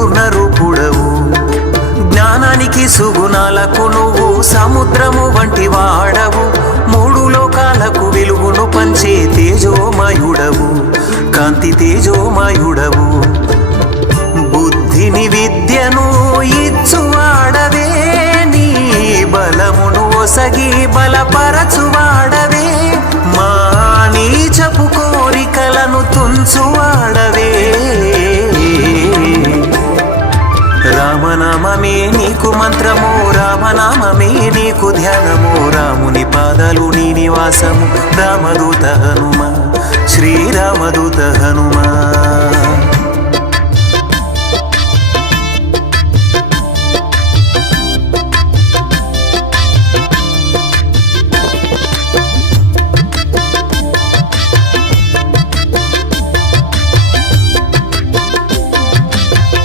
పూర్ణ రూపుడవు. జ్ఞానానికి సుగుణాలకు నువ్వు సముద్రము వంటి వాడవు. మూడు లోకాలకు వెలుగును పంచే తేజోమయుడవు, కాంతి తేజోమయుడవు. బుద్ధిని విద్యను ఇచ్చువాడవే, నీ బలమును ఒసగి బలపరచువాడవే. మా నీచపు కోరికలను తుంచువాడవే. రామనామమే నీకు మంత్రము, రామనామమే నీకు ధ్యానము. రాముని పాదాలు నీ నివాసము. రామదూత హనుమ, శ్రీరామదూత హనుమ.